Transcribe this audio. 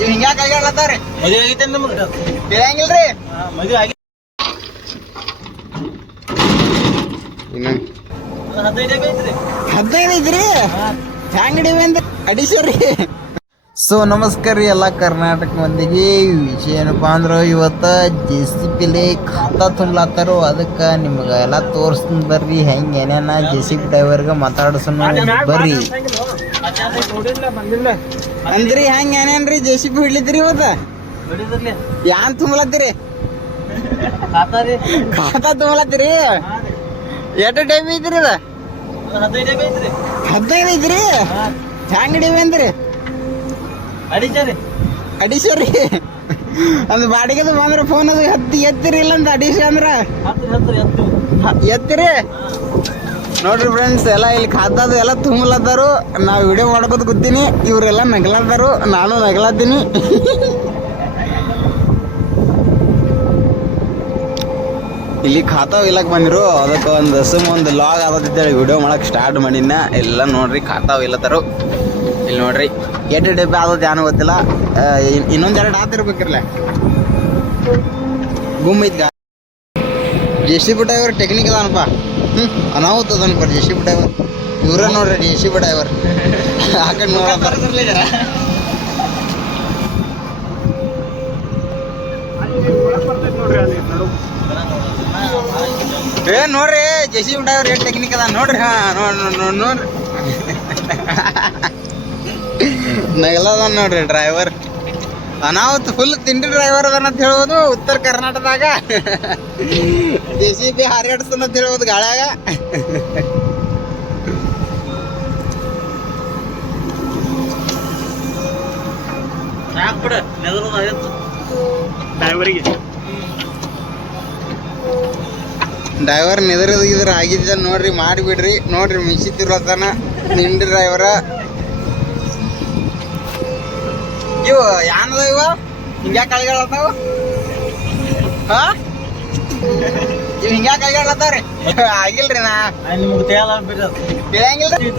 ಇವ್ ಹಿಂಗ್ಯಾಕ ಕೈಗಾಡ್ಲತ್ತಾವ್ರಿ? ಮದುವೆ ಆಗೈತೆ ನಮ್ಗೆ ತಿಳಿಯಂಗಿಲ್ರಿ? ಮದುವೆ ಆಗಿ ಇನ್ನೊಂದು 15 ಐತ್ರಿ. 15 ಐತ್ರಿ? ಹ್ಯಾಂಗಡಿ ಅಂದ್ರಿ ಅಡಿಸೋರಿ. ಸೊ ನಮಸ್ಕಾರ ರೀ ಎಲ್ಲ ಕರ್ನಾಟಕ ಮಂದಿಗೆ. ವಿಷಯ ಏನಪ್ಪ ಅಂದ್ರೆ ಇವತ್ತು JCB ಖಾತಾ ತುಂಬಲಾತಾರೋ, ಅದಕ್ಕೆ ನಿಮ್ಗೆ ಎಲ್ಲ ತೋರಿಸ್ತೀನಿ ಬರ್ರಿ ಹೆಂಗೆ ಏನೇನ JCB ಡ್ರೈವರ್ಗೆ ಮಾತಾಡ್ಸೋಣ ಬರ್ರಿ. ಅಂದ್ರಿ ಹೆಂಗೆ ಏನೇನ್ರಿ JCB ಹಿಡ್ಲಿದ್ರಿ ಇವತ್ತು? ಯಾನ್ ತುಂಬಲತ್ತೀರಿ? ಖಾತಾ ತುಂಬಲತ್ತೀರಿ? ಎಷ್ಟು ಟೈಮ್ ಐತ್ರಿ ಅದ? 15 ಐತ್ರಿ? ಹ್ಯಾಂಗಡಿ ಅಂದ್ರಿ ಅಡಿಸೋರಿ. ಅಂದ್ ಬಾಡಿಗೆದು ಬಂದ್ರೆ ಫೋನ್ ಅದು ಎತ್ತಿರಿ ಇಲ್ಲ ಅಂತ ಅಡಿಸಿ ಅಂದ್ರ ಎತ್ತಿರಿ. ನೋಡ್ರಿ ಫ್ರೆಂಡ್ಸ್, ಎಲ್ಲ ಇಲ್ಲಿ ಖಾತಾದು ಎಲ್ಲ ತುಂಬಲತ್ತಾರು. ನಾವು ವಿಡಿಯೋ ಮಾಡ್ಕೋತ ಕೂತೀನಿ, ಇವರೆಲ್ಲ ನಗಲತ್ತಾರು, ನಾನು ನಗಲತ್ತೀನಿ. ಇಲ್ಲಿ ಖಾತಾ ಇಲ್ಲಕ್ ಬಂದಿರು, ಅದಕ್ಕೆ ಒಂದು ಲಾಗ್ ಆದತ್ತೇಳಿ ವಿಡಿಯೋ ಮಾಡಕ್ ಸ್ಟಾರ್ಟ್ ಮಾಡಿನ. ಎಲ್ಲ ನೋಡ್ರಿ ಖಾತಾ ಇಲ್ಲತ್ತಾರು. ಇಲ್ಲಿ ನೋಡ್ರಿ ಎಷ್ಟು ಡಬ್ಬೆ ಆದದ್ದು ಏನೋ ಗೊತ್ತಿಲ್ಲ. ಇನ್ನೊಂದೆರಡು ಆತಿರ್ಬೇಕಿರ್ಲ ಗುಮ್ ಐತ್. JCB ಡ್ರೈವರ್ ಟೆಕ್ನಿಕ್ ಅದಾನಪ್ಪ. ಅನಾಹುತ ಅದನಪ್ಪ JCB ಡ್ರೈವರ್. ಇವ್ರ ನೋಡ್ರಿ JCB ಡ್ರೈವರ್ ಆ ಕಡೆ ನೋಡ್ತಾರ. ಏ ನೋಡ್ರಿ JCB ಡ್ರೈವರ್ ಏನ್ ಟೆಕ್ನಿಕ್ ಅದ ನೋಡ್ರಿ. ಹಾ ನೋಡ್ರಿ ನಗಲದ ನೋಡ್ರಿ ಡ್ರೈವರ್. ಅನಾಹುತ ಫುಲ್ ತಿಂಡಿ ಡ್ರೈವರ್ ಅದನ್ನ ಅಂತ ಹೇಳ್ಬೋದು ಉತ್ತರ ಕರ್ನಾಟಕದಾಗ. JCB ಹಾರ್ಯಾಡ್ಸನ ಅಂತ ಹೇಳ್ಬೋದು ಗಾಳ್ಯಾಗ. ಡ್ರೈವರ್ ನೆದರಿದ್ರ ಆಗಿದ್ದ ನೋಡ್ರಿ, ಮಾಡಿಬಿಡ್ರಿ. ನೋಡ್ರಿ ಮಿಸಿತಿರೋತನ ತಿಂಡಿ ಡ್ರೈವರ. ಇವು ಯಾನದ ಇವ ಹಿಂಗ್ಯಾಕ ಕೈಗಾಡ್ಲತ್ತಾವ? ಇವ್ ಹಿಂಗ್ಯಾಕ ಕೈಗಾಡ್ಲತ್ತಾವ್ರಿ? ಆಗಿಲ್ರಿ ನಾ ನಿಮ್ಗೆ ತಿಳಿಯಂಗಿಲ್ರಿ.